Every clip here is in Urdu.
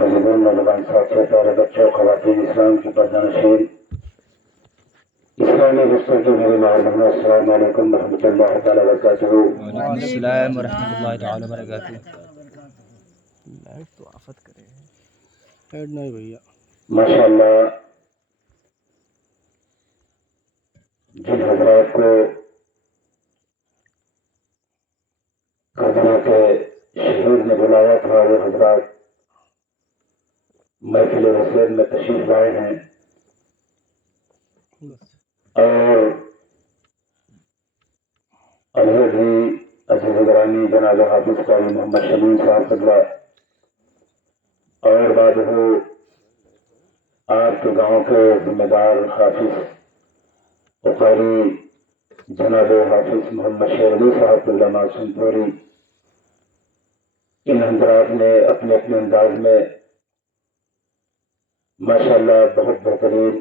بزرگوں نوجوان ساتھیوں پیارے بچوں خواتین اسلام کی پردانشین اسلامی دوستوں کی میری مہربانی السلام علیکم ورحمۃ اللہ تعالی وبرکاتہ۔ وعلیکم السلام ورحمۃ اللہ تعالی وبرکاتہ۔ لائٹ تو آفت کرے ہیں، لائٹ نہیں بھیا۔ ماشاء اللہ جن حضرات کو قدروں کے شہید نے بلایا تھا وہ حضرات محفل رسول میں تشریف لائے ہیں اور ابھی بھی عزیز گرامی جناب حافظ قاری محمد شمیم صاحب قبلہ اور بعد ہو آپ کے گاؤں کے ذمہ دار حافظ قاری جناب حافظ محمد شیر علی صاحب قبلہ معصوم پوری، ان حضرات نے اپنے اپنے انداز میں ماشاءاللہ بہت بہترین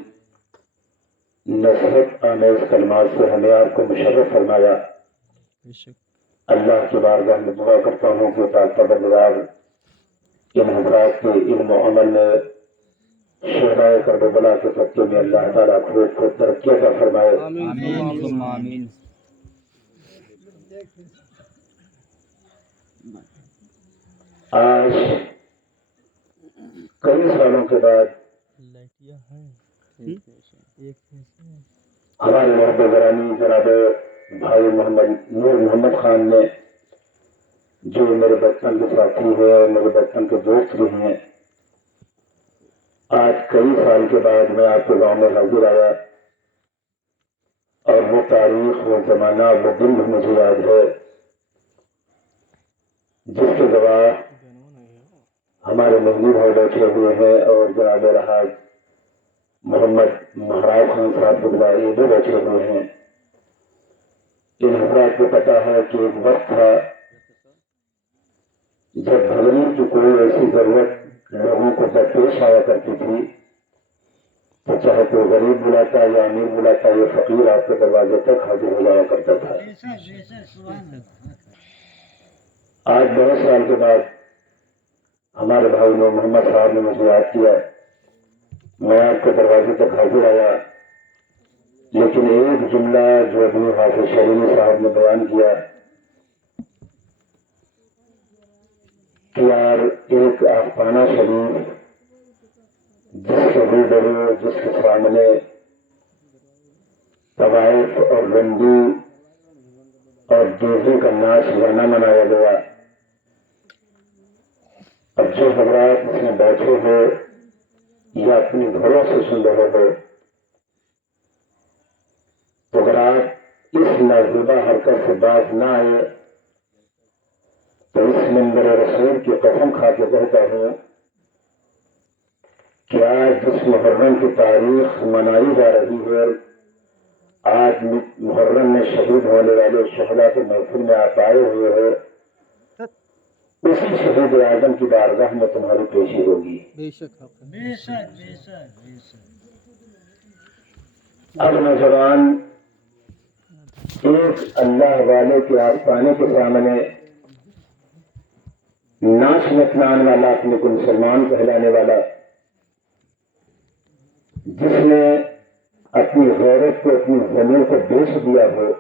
نصیحت آمیز کلمات سے ہمیں آپ کو مشرف فرمایا۔ اللہ کی بارگاہ میں دعا کرتا ہوں کہ پاک پروردگار ان حضرات کے علم و عمل میں شہدائے کربلا کے صدقے میں اللہ تعالیٰ خوب ترقی عطا فرمائے۔ آمین ثم آمین۔ آج کئی سالوں کے بعد ہمارے محب گرامی جناب بھائی نور محمد خان نے، جو میرے بچپن کے ساتھی ہیں اور میرے بچپن کے دوست بھی ہیں، آج کئی سال کے بعد میں آپ کے گاؤں میں حاضر آیا اور وہ تاریخ، وہ زمانہ، وہ دن بھی مجھے یاد ہے جس کے گواہ ہمارے مہدی بھائی بیٹھے ہوئے ہیں اور جناب الحاج محمد مہراج خان صاحب قبلہ یہ بھی بیٹھے ہوئے ہیں۔ ان حضرات کو پتا ہے کہ ایک وقت تھا جب بھگنی کی کوئی ایسی ضرورت لوگوں کو درپیش آیا کرتی تھی تو چاہے کوئی غریب بلاتا یا امیر بلاتا یہ فقیر آپ کے دروازے تک حاضر ہو جایا کرتا تھا۔ آج بہت سال کے بعد ہمارے بھائی نور محمد صاحب نے مجھے یاد کیا، میں آپ کے دروازے تک حاضر آیا، لیکن ایک جملہ جو ابھی حافظ شریف صاحب نے بیان کیا کہ یار ایک آستانہ شریف جس کے روبرو، جس کے سامنے طوائف اور رنڈی اور ڈیزے کا ناچ گانا منایا گیا، اب جو حضرات اس میں بیٹھے ہو یا اپنے گھروں سے سن رہے ہو تو اگر آپ اس نازیبہ حرکت سے باز نہ آئے تو اس منبر رسول کی قسم کھا کے کہتا ہوں کہ آج جس محرم کی تاریخ منائی جا رہی ہے، آج محرم میں شہید ہونے والے شہداء کے محفل میں آپ آئے ہوئے ہو، اسی شہید اعظم کی بارگاہ میں تمہاری پیشی ہوگی۔ اب نوجوان ایک اللہ والے کے آستانے کے سامنے ناچ نچنان والا، اپنے کو مسلمان کہلانے والا، جس نے اپنی غیرت کو، اپنی زمین کو بیچ دیا ہو،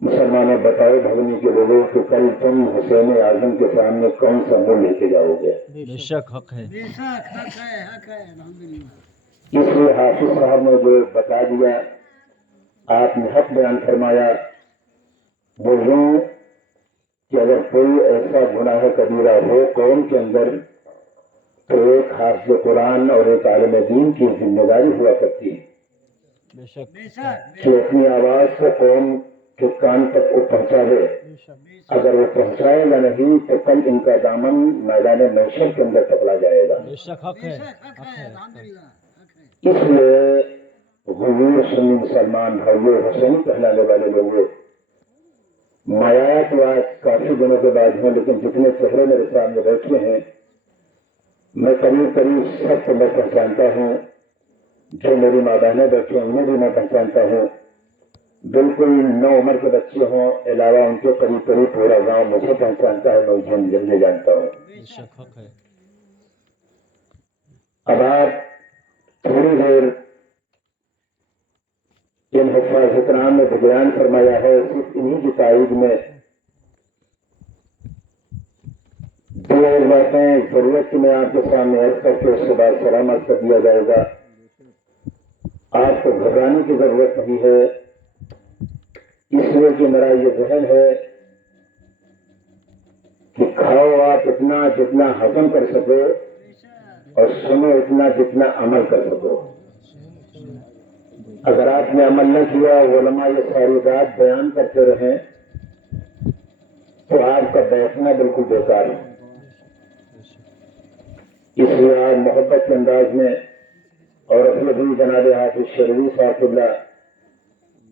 مسلمانوں بتائے بھگنی کے لوگوں کہ کل تم حسین اعظم کے سامنے کون سا منہ لے کے جاؤ گے؟ بے شک حق ہے۔ اس لیے حافظ صاحب نے جو بتا دیا، آپ نے حق بیان فرمایا، وہ یوں کہ اگر کوئی ایسا گناہ کبیرہ ہو قوم کے اندر تو ایک حافظ قرآن اور ایک عالم دین کی ذمہ داری ہوا کرتی بے شک کہ اپنی آواز کو قوم کے کان تک وہ پہنچا دے۔ اگر وہ پہنچائے گا نہیں تو کل ان کا دامن میدان محشر کے اندر پکڑا جائے گا۔ بے شک حق ہے۔ اس لیے غیور سنی مسلمان بھائیوں، حسین کہلانے والے لوگوں، مایات آج کافی دنوں کے بعد ہیں، لیکن جتنے چہرے میرے سامنے بیٹھے ہیں میں قریب سب کو میں پہچانتا ہوں، جو میری ماں بہنیں بیٹھے ہیں انہیں بھی میں پہچانتا ہوں، بالکل نو عمر کے بچے ہوں علاوہ ان کے قریب پورا گاؤں مجھے پہچانتا ہے، میں اسے جانتا ہوں۔ بے شک حق ہے۔ اب آپ تھوڑی دیر ان حفاظ اکرام نے بیان فرمایا ہے، صرف انہی کی تائید میں دو اور باتیں ضرورت کی میں آپ کے سامنے عرض کر کے اس کے بعد سلامت کر دیا جائے گا۔ آپ کو گھبرانے کی ضرورت نہیں ہے، اس لیے کہ میرا یہ ذہن ہے کہ کھاؤ آپ اتنا جتنا ہضم کر سکو اور سنو اتنا جتنا عمل کر سکو۔ اگر آپ نے عمل نہ کیا، علماء یہ ساری بات بیان کرتے رہیں تو آپ کا بیٹھنا بالکل بیکار ہے۔ اس لیے آپ محبت کے انداز میں اور اپنے بھی جناب حافظ شرعی صاحب اللہ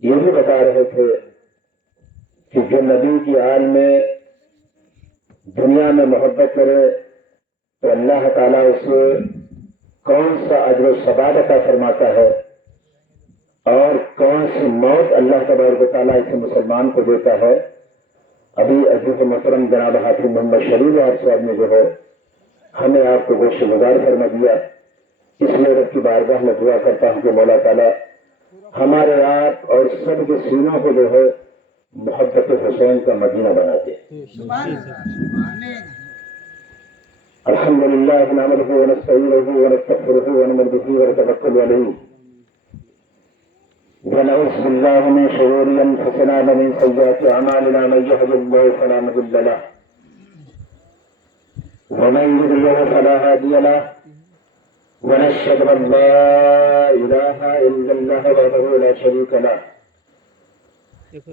یہ بھی بتا رہے تھے کہ جو نبی کی آل میں دنیا میں محبت کرے تو اللہ تعالیٰ اسے کون سا اجر و ثواب عطا فرماتا ہے اور کون سی موت اللہ تبارک و تعالیٰ اسے مسلمان کو دیتا ہے۔ ابھی عزیز محترم جناب حافظ محمد شریف صاحب نے جو ہے ہمیں آپ کو گوشت گزار فرما دیا، اس لیے رب کی بارگاہ میں دعا کرتا ہوں کہ مولا تعالیٰ ہمارے آپ اور سب کے سینوں کو جو ہے محبت حسین کا مدینہ بنا دے۔ الحمدللہ نحمدہ ونستعینہ ونستغفرہ ونؤمن بہ ونتوکل علیہ ونعوذ باللہ من شرور انفسنا ومن سیئات اعمالنا من یهد اللہ فلا مضل له ومن يضلل فلا هادي له ونشهد ان لا اله الا الله وحده لا شريك له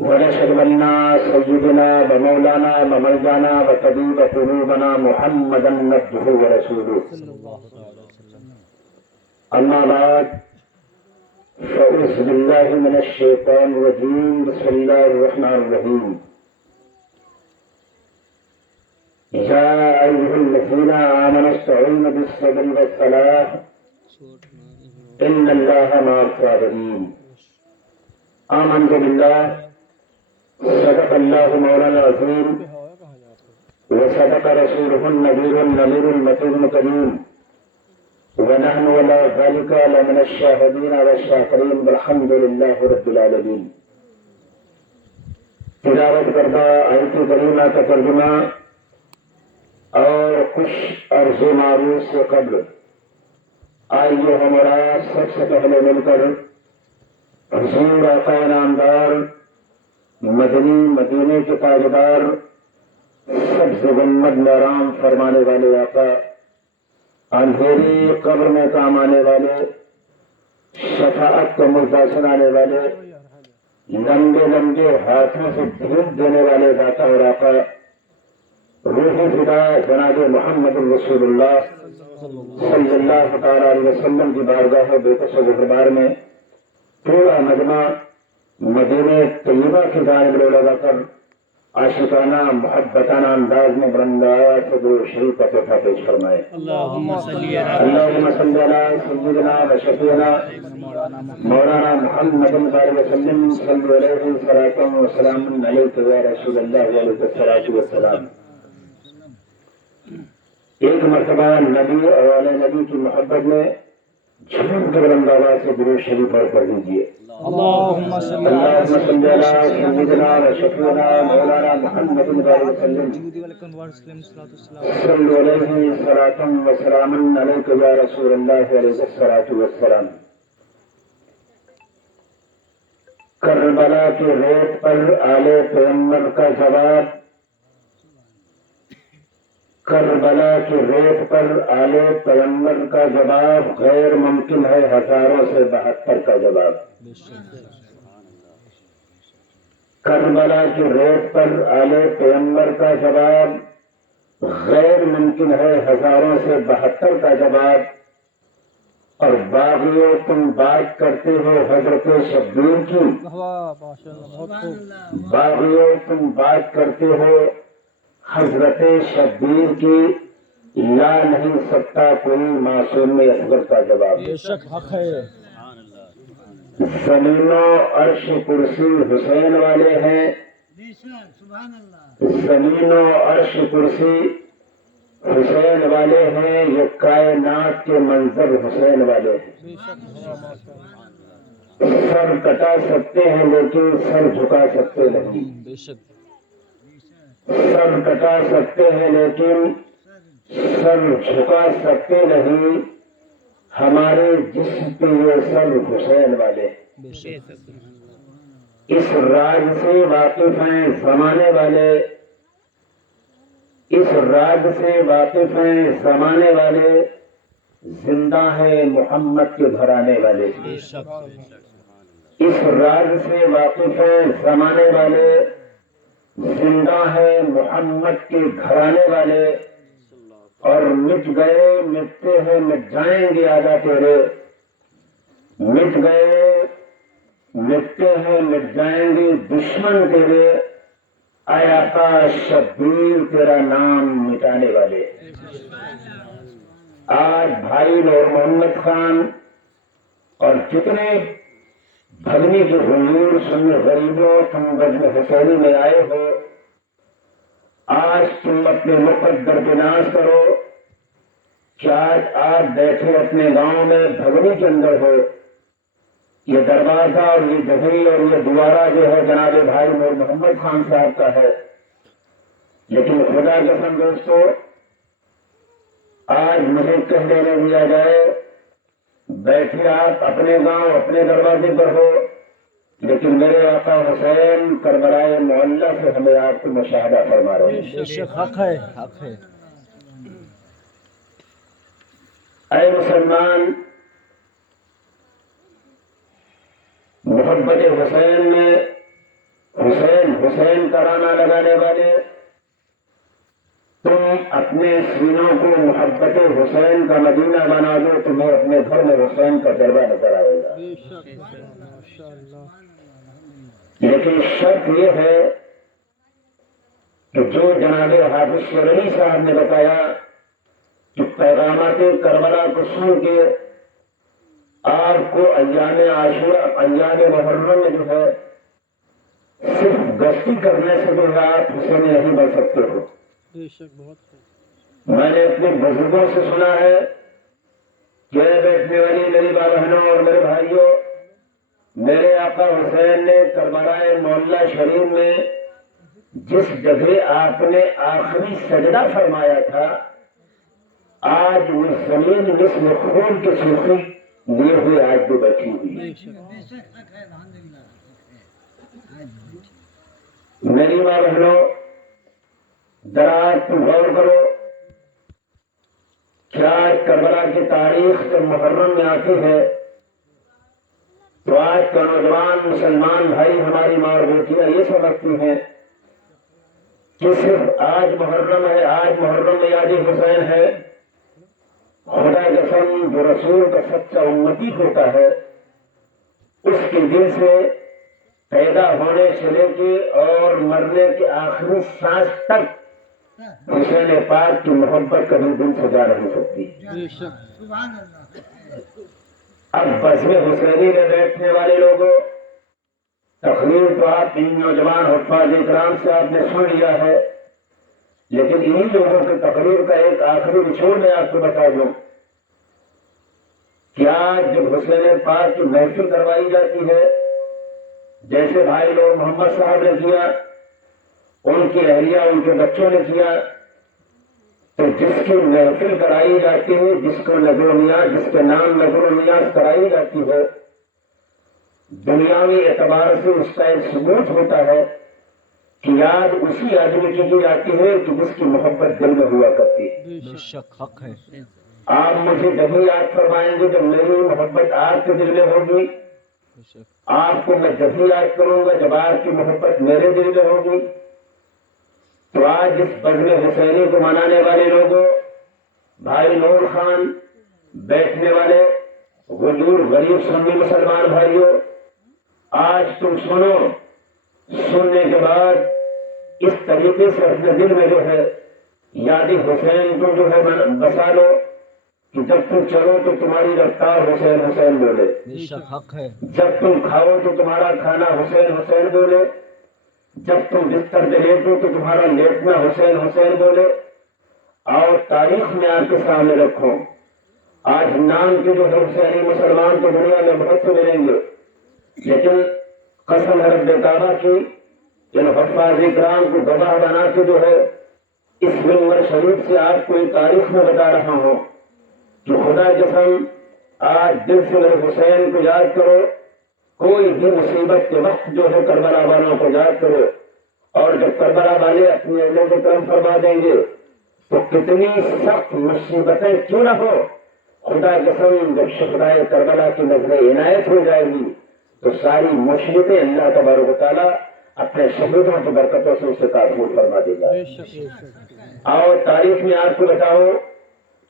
ونشهد ان سيدنا ومولانا ومرجانا وطبيب قلوبنا محمدا عبده ورسوله اما بعد فأعوذ بالله من الشيطان الرجيم بسم الله الرحمن الرحيم يا أيها الذين آمنوا استعينوا بالصبر والصلاة إن الله مع الصابرين آمنت بالله صدق الله مولانا العظيم وصدق رسوله النبي النبي المتين الكريم ونحن ولا ذلك لمن الشاهدين والشاكرين والحمد لله رب العالمين۔ تلاوت کردہ آیت کریمہ کا ترجمہ اور کچھ عرض و معروف سے قبل آئیے ہمارا سب سے پہلے مل کر حضور آقا نامدار مدنی مدینے کے تاجدار سبز گنبد میں آرام فرمانے والے آقا، اندھیری قبر میں کام آنے والے، شفاعت کو مردہ سنانے والے، لمبے لمبے ہاتھوں سے دھوپ دینے والے داتا اور آقا روح فدا جناب محمد رسول اللہ صلی اللہ تعالی علیہ وسلم کی بارگاہ بے کس و دربار میں پورا مجمع مدینہ طیبہ کی جانب لگا کر عاشقانہ محبتانہ انداز میں برندہ صدر شریف کا تحفہ پیش فرمائے۔ اللہم صلی علی سیدنا و شفیعنا مولانا محمد علیہ وسلم صلی علیہ صلاۃ و سلام علیک یا رسول اللہ علیہ الصلاۃ والسلام۔ ایک مرتبہ نبی اور والے نبی کی محبت میں جھوم کے بلند آواز سے درود شریف پڑھ دیجیے۔ اللہم صلی علی سیدنا و شفیعنا مولانا محمد علیہ وسلم صلی علیہ صلاۃ و سلام علیک یا رسول اللہ علیہ الصلاۃ والسلام۔ کربلا کے ریت پر آل پیغمبر کا جواب، کربلا کی ریت پر آل پیغمبر کا جواب غیر ممکن ہے ہزاروں سے 72 کا جواب۔ کربلا کی ریت پر آل پیغمبر کا جواب غیر ممکن ہے ہزاروں سے 72 کا جواب۔ اور باغیوں تم بات کرتے ہو حضرت شبیر کی، باغیوں تم بات کرتے ہو حضرت شبیر کی، لا نہیں سکتا کوئی معصوم اصغر کا جواب۔ بے شک حق ہے۔ زمین و عرش کرسی حسین والے ہیں، زمین و عرش کرسی حسین والے ہیں، یہ کائنات کے منظر حسین والے ہیں۔ سر کٹا سکتے ہیں لیکن سر جھکا سکتے نہیں، بے شک سر کٹا سکتے ہیں لیکن سر جھکا سکتے نہیں۔ ہمارے جسم پہ یہ سر حسین والے ہیں۔ بے شک اس راز سے واقف ہیں زمانے والے، اس راز سے واقف ہیں زمانے والے، زندہ ہیں محمد کے گھرانے والے۔ بے شک اس راز سے واقف ہیں زمانے والے، زندہ ہیں محمد کے گھرانے والے، اور مٹ گئے مٹتے ہیں مٹ جائیں گے آجا تیرے، مٹ گئے مٹتے ہیں مٹ جائیں گے دشمن تیرے، اے آقا شبیر تیرا نام مٹانے والے۔ آج بھائی نور محمد خان اور جتنے بھگنی کے حضور سن غریبوں تم بزم حسینی میں آئے ہو، آج تم اپنے مقدر پہ ناز کرو کہ آج آپ بیٹھے اپنے گاؤں میں بھگنی کے اندر ہو۔ یہ دروازہ اور یہ جگہ اور یہ دوارہ جو ہے جناب بھائی نور محمد خان صاحب کا ہے، لیکن خدا قسم دوستو آج مجھے کہہ دینے دیا جائے بیٹھے آپ اپنے گاؤں اپنے دروازے پر ہو، لیکن میرے آقا حسین کربلائے معلیٰ سے ہمیں آپ کو مشاہدہ فرما رہے ہیں۔ بے شک حق ہے حق ہے اے مسلمان، محبت حسین میں حسین حسین کرانا لگانے والے، تم اپنے سینوں کو محبت حسین کا مدینہ بنا دو، تمہیں اپنے گھر میں حسین کا جلوہ نظر آئے گا۔ لیکن شرط یہ ہے کہ جو جناب حافظ شرعی صاحب نے بتایا کہ پیغامات کربلا کو سن کے آپ کو ایام عاشورہ ایام محرم میں جو ہے صرف گشتی کرنے سے جو ہے آپ حسین نہیں بن سکتے ہو۔ میں نے اپنے بزرگوں سے سنا ہے کہ بیٹھنے والی میری ماں بہنوں اور میرے بھائیوں، میرے آقا حسین نے کربلائے معلیٰ شریف میں جس جگہ آپ نے آخری سجدہ فرمایا تھا، آج وہ زمین مثل خون کی سرخی لیے ہوئے آج بھی بیٹھی ہوئی۔ میری ماں بہنوں، دراز تم غور کرو کیا کربلا کی تاریخ جب محرم میں آتی ہے تو آج کا نوجوان مسلمان بھائی ہماری ماں اور بیٹیاں یہ سمجھتی ہیں کہ صرف آج محرم ہے، آج محرم میں یاد حسین ہے۔ خدا قسم جو رسول کا سچا امتی ہوتا ہے اس کے دل سے پیدا ہونے سے لے کے اور مرنے کے آخری سانس تک حسین پاک کی محبت کبھی دل سے جا نہیں سکتی۔ اب بزم حسینی میں بیٹھنے والے لوگوں، تقریر تو آپ ان نوجوان حفاظ اکرام سے آپ نے سن لیا ہے، لیکن انہی لوگوں کی تقریر کا ایک آخری نچوڑ میں آپ کو بتا دوں کہ آج جب حسین پاک کی محفل کروائی جاتی ہے، جیسے بھائی لوگ محمد صاحب نے کیا، ان کی اہلیہ ان کے بچوں نے کیا، تو جس کی محفل کرائی جاتی ہے، جس کو نظر و نیاز، جس کے نام نظر و نیاز کرائی جاتی ہے، دنیاوی اعتبار سے اس کا ایک ثبوت ہوتا ہے کہ یاد اسی آدمی کی جاتی ہے کہ جس کی محبت دل میں ہوا کرتی ہے۔ بے شک حق ہے آپ مجھے جب بھی یاد فرمائیں گے جب میری محبت آپ کے دل میں ہوگی، بے شک آپ کو میں جب بھی یاد کروں گا جب آپ کی محبت میرے دل میں ہوگی۔ تو آج اس بزم حسینی کو منانے والے لوگوں، بھائی نور خان، بیٹھنے والے غجور غریب سنی مسلمان بھائیوں، آج تم سنو، سننے کے بعد اس طریقے سے اپنے دل میں جو ہے یاد حسین کو جو ہے بسا لو کہ جب تم چلو تو تمہاری رفتار حسین حسین بولے، بے شک حق ہے جب تم کھاؤ تو تمہارا کھانا حسین حسین بولے، جب تم بستر پہ لیٹو تو تمہارا لیٹنا حسین حسین بولے۔ اور تاریخ میں آپ کے سامنے رکھوں. آج نام کے جو ہے حسینی مسلمان تو دنیا میں بہت سے ملیں گے، لیکن قسم ہے رب کعبہ کی جن حفاظ کرام کو گواہ بنا کے جو ہے اس منبر شریف سے آپ کو یہ تاریخ میں بتا رہا ہوں کہ خدا قسم آج دل سے میرے حسین کو یاد کرو. کوئی بھی مصیبت کے وقت جو ہے کربلا والوں کو یاد کرو، اور جب کربلا والے اپنے اہل کو کرم فرما دیں گے تو کتنی سخت مصیبتیں کیوں نہ ہو، خدا قسم جب شہدائے کربلا کی نظر عنایت ہو جائے گی تو ساری مصیبتیں اللہ تبارک و تعالیٰ اپنے شہیدوں کی برکتوں سے اسے کافور فرما دے گا. اور تاریخ میں آپ کو بتاؤ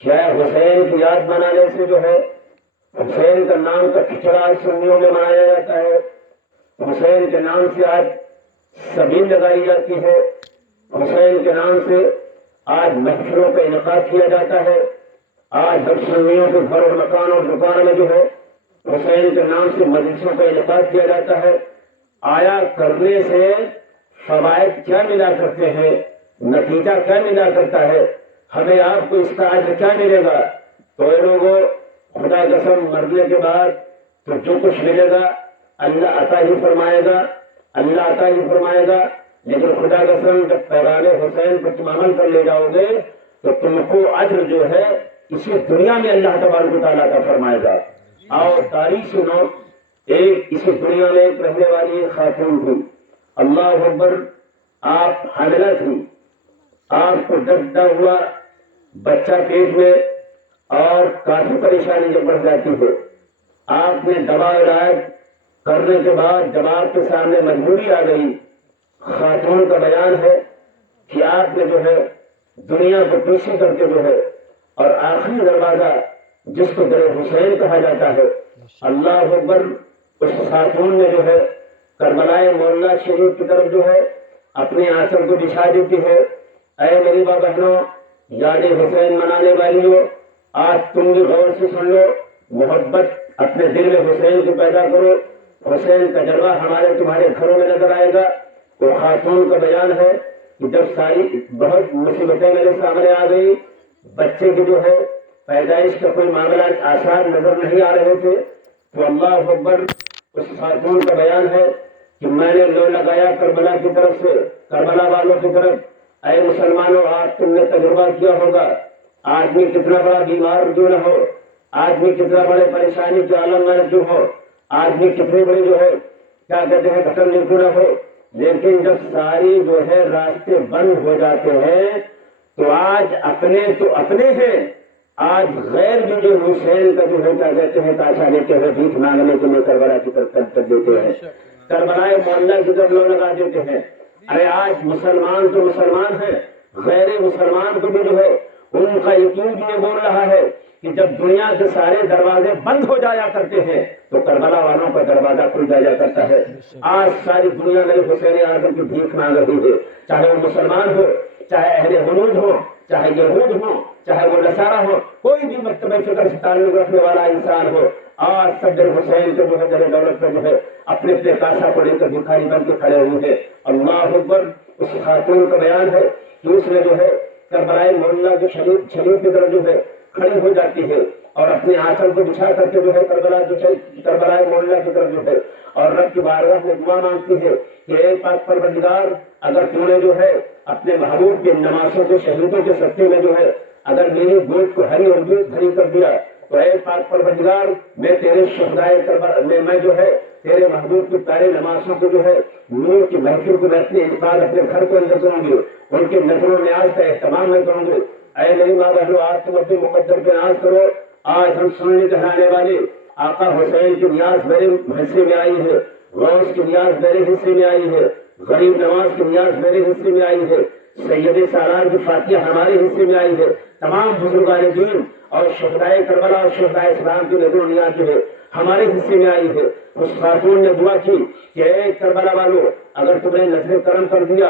کیا حسین کی یاد منانے سے جو ہے حسین کا نام کا کھچڑا سنیوں میں منایا جاتا ہے، حسین کے نام سے آج سبیل لگائی جاتی ہے، حسین کے نام سے آج محفلوں کا انعقاد کیا جاتا ہے. آج ہر سنیوں کے گھر اور مکان اور دکان میں جو ہے حسین کے نام سے مجلسوں کا انعقاد کیا جاتا ہے. آیا کرنے سے فوائد کیا ملا کرتے ہیں، نتیجہ کیا ملا کرتا ہے، ہمیں آپ کو اس کا اجر کیا ملے گا؟ تو اے لوگوں، خدا قسم مرنے کے بعد تو جو کچھ ملے گا اللہ عطا ہی فرمائے گا، اللہ عطا ہی فرمائے گا. لیکن خدا قسم جب پیغام حسین پر تم عمل کر لے جاؤ گے تو تم کو اجر جو ہے اسی دنیا میں اللہ تبارک و تعالیٰ کا فرمائے گا. اور تاریخ سنو، ایک اسی دنیا میں ایک رہنے والی ایک خاتون تھی، اللہ اکبر، آپ حاملہ تھی، آپ کو درد ہوا بچہ پیٹ میں اور کافی پریشانی جب بڑھ جاتی ہے. آپ نے دوا علاج کرنے کے بعد جب آپ کے سامنے مجبوری آ گئی، خاتون کا بیان ہے کہ آپ نے جو ہے دنیا کو پیچھے کر کے جو ہے اور آخری دروازہ جس کو در حسین کہا جاتا ہے، اللہ اکبر، اس خاتون نے جو ہے کربلائے مولا شریف کی طرف جو ہے اپنے آنچل کو بچھا دیتی ہے. اے میری ماں بہنوں، یاد حسین منانے والی ہو، آج تم بھی غور سے سن لو، محبت اپنے دل میں حسین کو پیدا کرو. حسین کا جلوہ ہمارے تمہارے گھروں میں نظر آئے گا. وہ خاتون کا بیان ہے کہ جب ساری بہت مصیبتیں میرے سامنے آ گئی، بچے کی جو ہے پیدائش کا کوئی معاملہ آسان نظر نہیں آ رہے تھے، تو اللہ اکبر، اس خاتون کا بیان ہے کہ میں نے لو لگایا کربلا کی طرف سے، کربلا والوں کی طرف. اے مسلمانوں، آج تم نے تجربہ کیا ہوگا آدمی کتنا بڑا بیمار کیوں نہ ہو، آدمی کتنا بڑے پریشانی کے عالم میں کیوں ہو، آدمی کتنے بڑے جو ہے کیا کہتے ہیں گھٹن میں کیوں نہ ہو، لیکن جب ساری جو ہے راستے بند ہو جاتے ہیں تو آج اپنے تو اپنے ہیں، آج غیر بھی جو حسین کا جو ہے کیا کہتے ہیں تاشا لیتے ہیں، بھیک مانگنے کے لیے کربلا کی طرف کر دیتے ہیں، کربلائے مولا کی طرف لوگ لگا دیتے ہیں. ارے آج مسلمان تو مسلمان ہیں، غیر مسلمان کو بھی جو ہے ان کا یقین بھی یہ بول رہا ہے کہ جب دنیا کے سارے دروازے بند ہو جایا کرتے ہیں تو کربلا والوں کا دروازہ کھل جایا کرتا ہے. آج ساری دنیا میں حسین اعظم کی بھیک مانگ رہی ہے، چاہے وہ مسلمان ہو، چاہے اہل حنود ہو، چاہے یہود ہو، چاہے وہ نصارہ ہو، کوئی بھی مکتب فکر سے تعلق رکھنے والا انسان ہو، آج صدر حسین کے جو ہے در دولت میں جو ہے اپنے اپنے کاسا کو لے کر بھکاری بن کے کھڑے ہوئے ہیں. اللہ اکبر، اس خاتون کا بیان ہے کہ اس نے جو ہے کربلائے مولا کے شریف کی طرف جو ہے کھڑی ہو جاتی ہے اور اپنے آنچل کو بچھا کر کے جو ہے کربلائے مولا کی طرف جو ہے اور رب کی بارگاہ میں دعا مانگتی ہے کہ اے پاک پروردگار، اگر تم نے جو ہے اپنے محبوب کے نمازوں کے شہیدوں کے صدقے میں جو ہے اگر میری گود کو ہری اور بھری کر دیا تو اے پاک پروردگار، میں تیرے شہدائے کربلا میں جو ہے تیرے محبوب کی پیارے نمازوں کو جو ہے نور کی محفل کو میں اپنے انعقاد اپنے گھر کو اندر کروں گی، ان کے نظر و نیاز کا اہتمام میں کروں گی. اے میری ماں بہنوں، آج تم اپنے مقدر پہ ناز کرو. آج ہم سننے کہلانے والے آقا حسین کی نیاز میرے حصے میں آئی ہے، غوث کی نیاز میرے حصے میں آئی ہے، غریب نواز کی نیاز میرے حصے میں آئی ہے، سید سالار کی فاتحہ ہمارے حصے میں آئی ہے، تمام بزرگان دین اور شہدائے کربلا اور شہدائے اسلام کی نظر و نیاز جو ہے ہمارے حصے میں آئی ہے. اس خاتون نے دعا کی کہ اے کربلا والو، اگر تم نے نظر کرم کر دیا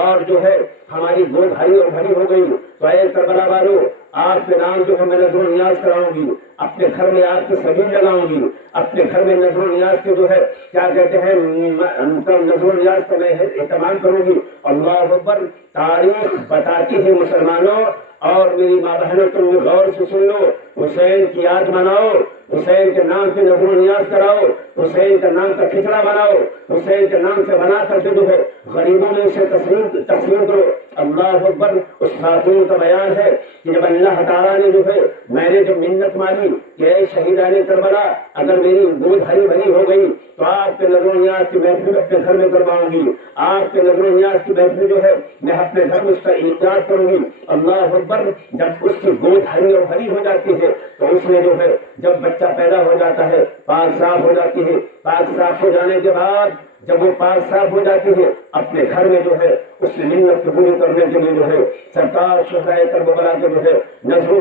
اور جو ہے ہماری گود ہری اور بھری ہو گئی تو اے کربلا والو، آپ کے نام جو ہے میں نظر و نیاز کراؤں گی، اپنے گھر میں آپ کی سبیل لگاؤں گی، اپنے گھر میں نظر و نیاز کے جو ہے کیا کہتے ہیں نظر و نیاز کا میں اہتمام کروں گی. اللہ اکبر، تاریخ بتاتی ہے مسلمانوں، اور میری ماں بہنوں تم بھی غور سے سن لو، حسین کی یاد مناؤ، حسین کے نام سے نظر و نیاز کراؤ، حسین کے نام کا کھچڑا بناؤ، حسین کے نام سے بنا کر کے جو ہے غریبوں میں اسے تقسیم کرو۔ اللہ اکبر۔ اس خاتون کا بیان ہے کہ جب اللہ تعالیٰ نے جو ہے میں نے جب منت مانی کہ اے شہیدان کربلا اگر میری گود ہری بھری ہو گئی تو آپ کے نظر و نیاز کی محفل اپنے گھر میں کرواؤں گی، آپ کے نظر و نیاز کی محفل جو ہے میں اپنے گھر میں اس کا انعقاد کروں گی۔ اللہ اکبر۔ جب اس کی گود ہری اور بھری ہو جاتی ہے تو اس میں جو ہے جب بچہ پیدا ہو جاتا ہے پاک صاف ہو جاتی ہے، پاک صاف ہو جانے کے بعد جب وہ پاک صاف ہو جاتی ہے اپنے گھر میں جو ہے اس کی منت کو پوری کرنے کے لیے جو ہے سرکار شہدائے کربلا کے جو ہے نظر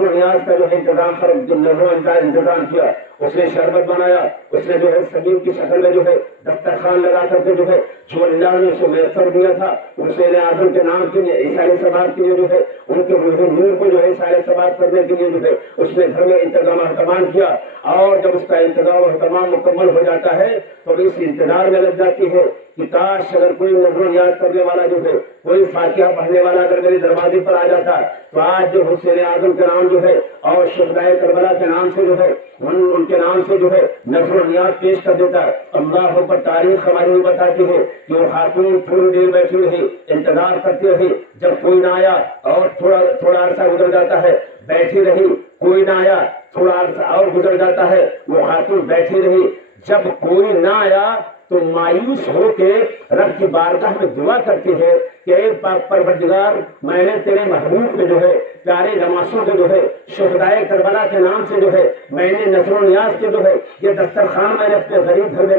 و نیاز کا جو ہے انتظام کیا۔ اس نے شربت بنایا، اس نے جو ہے سبیل کی شکل میں جو ہے دسترخوان لگا کر کے جو ہے جو اللہ نے اسے میسر دیا تھا حسین اعظم کے نام کے لیے احسان ثواب کے لیے جو ہے ان کے روح نور کو جو ہے احسان ثواب کرنے کے لیے جو ہے اس نے گھر میں انتظام اہتمام کیا۔ اور جب اس کا انتظام اہتمام مکمل ہو جاتا ہے تو اس انتظار میں لگ جاتی ہے کہ کاش اگر کوئی نظر و نیاز کرنے والا جو ہے کوئی فاتحہ پڑھنے والا اگر میرے دروازے پر آ جاتا تو آج جو حسین اعظم کے نام جو ہے اور شہدائے کربلا کے نام سے جو ہے ان کے نام سے جو ہے نظر و نیاز پیش کر دیتا۔ اللہ پر تاریخ ہماری یہ بتاتی ہے کہ وہ خاتون تھوڑی دیر بیٹھی رہی، انتظار کرتی رہی، جب کوئی نہ آیا اور تھوڑا عرصہ گزر جاتا ہے، بیٹھی رہی، کوئی نہ آیا، تھوڑا عرصہ اور گزر جاتا ہے، وہ خاتون بیٹھی رہی، جب کوئی نہ آیا تو مایوس ہو کے رب کی بارگاہ میں دعا کرتی ہے کہ اے پاک پروردگار میں نے تیرے محبوب کے جو ہے پیارے نمازوں کے جو ہے شہدائے کربلا کے نام سے جو ہے میں نے نظر و نیاز کے جو ہے یہ دسترخوان میں نے اپنے غریب گھر میں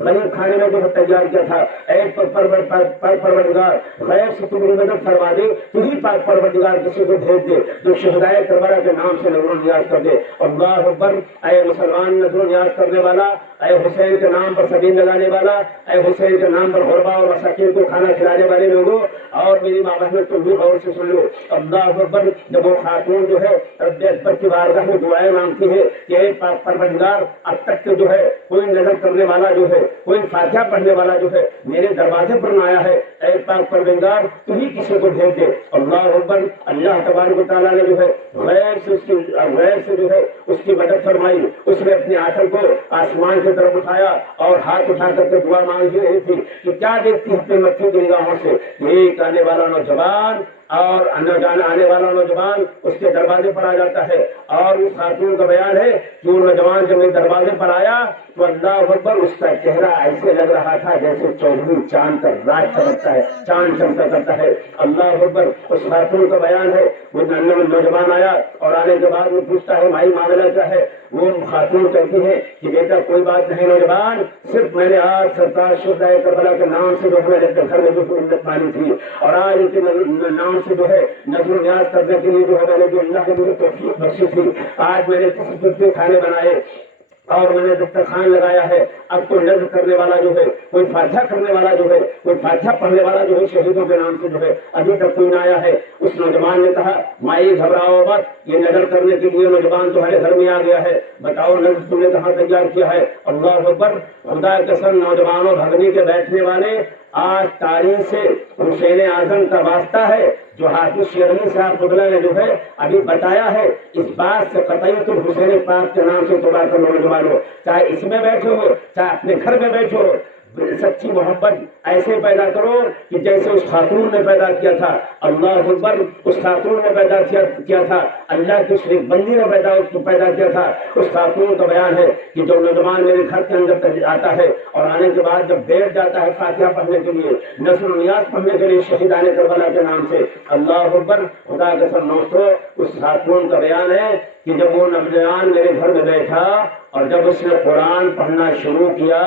غریب کھانے میں جو ہے تیار کیا تھا، اے پروردگار غیب سے تم مدد فرما دے، تو ہی پاک پروردگار کسی کو بھیج دے جو شہدائے کربلا کے نام سے نظر و نیاز کر دے۔ اللہ اکبر۔ اے مسلمان نظر و نیاز کرنے والا، اے حسین کے نام پر سبیل لگانے والا، اے حسین کے نام پر غربا اور مساکین کو کھانا کھلانے والے لوگوں، اور میری ماں بہنوں تم بھی غور سے سن لو۔ اللہ اکبر۔ جب وہ خاتون جو ہے رب اکبر کی بارگاہ میں دعائیں مانگتی ہے کہ اے پاک پروردگار اب تک کے جو ہے کوئی نظر کرنے والا جو ہے کوئی فاتحہ پڑھنے والا جو ہے میرے دروازے پر نہ آیا ہے، اے پاک پروردگار تو ہی کسی کو بھیج دے۔ اللہ اکبر۔ اللہ تبارک و تعالیٰ نے جو ہے غیب سے جو ہے اس کی مدد فرمائی، اس نے اپنے آنچل کو آسمان کی طرف اٹھایا اور ہاتھ اٹھا کر کے دعا مانگ ہی رہی تھی کہ کیا دیکھتی ہے اپنے متھے کی نگاہوں سے؟ ایک آنے والا نوجوان اور آنے والا نوجوان اس کے دروازے پر آ جاتا ہے، اور اس خاتون کا بیان ہے کہ وہ نوجوان جب میرے دروازے پر آیا تو اللہ اکبر اس کا چہرہ ایسے لگ رہا تھا جیسے 14ویں چاند کا رات چمکتا ہے، چاند چمکا کرتا ہے۔ اللہ اکبر۔ اس خاتون کا بیان ہے وہ نوجوان آیا اور آنے کے بعد وہ پوچھتا ہے بھائی معاملہ کیا ہے؟ وہ خاتون کہتی ہے کہ بیٹا کوئی بات نہیں نوجوان، صرف میں نے آج سرکار شہدائے کربلا کے نام سے جو ہے گھر میں جو منت مانی تھی، اور آج ان کے نام سے جو ہے نظر و نیاز کرنے کے لیے جو ہے میں نے جو اللہ نے مجھے توفیق بخشی تھی، آج میں نے کسی کھانے بنائے اور میں نے دسترخوان لگایا ہے، اب کوئی نظر کرنے والا جو ہے کوئی فاتحہ کرنے والا جو ہے کوئی فاتحہ پڑھنے والا جو ہے شہیدوں کے نام سے جو ہے ابھی تک کوئی نہ آیا ہے۔ اس نوجوان نے کہا مائی گھبراؤ مت، یہ نظر کرنے کے لیے نوجوان تمہارے گھر میں آ گیا ہے، بتاؤ نظر تم نے کہاں تیار کیا ہے؟ اللہ اکبر۔ خدا کے قسم نوجوانوں بھگنی کے بیٹھنے والے، آج تاریخ سے حسین اعظم کا واسطہ ہے جو حافظ شیرازی صاحب قبلہ نے جو ہے ابھی بتایا ہے، اس بات سے قطعی تم حسین پاک کے نام سے توبہ کر لو نوجوانوں، چاہے اس میں بیٹھے ہو چاہے اپنے گھر میں بیٹھے ہو، سچی محبت ایسے پیدا کرو کہ جیسے اس خاتون نے پیدا کیا تھا۔ اللہ اکبر۔ اس خاتون نے پیدا کیا تھا، اللہ کی شریک بندی نے پیدا کیا تھا۔ اس خاتون کا بیان ہے کہ جو نوجوان میرے گھر کے اندر آتا ہے اور آنے کے بعد جب بیٹھ جاتا ہے فاتحہ پڑھنے کے لیے، نظر و نیاز پڑھنے کے لیے شہیدان کربلا کے نام سے، اللہ اکبر۔ خدا کے قسم دوستو اس خاتون کا بیان ہے کہ جب وہ نوجوان میرے گھر میں بیٹھا اور جب اس نے قرآن پڑھنا شروع کیا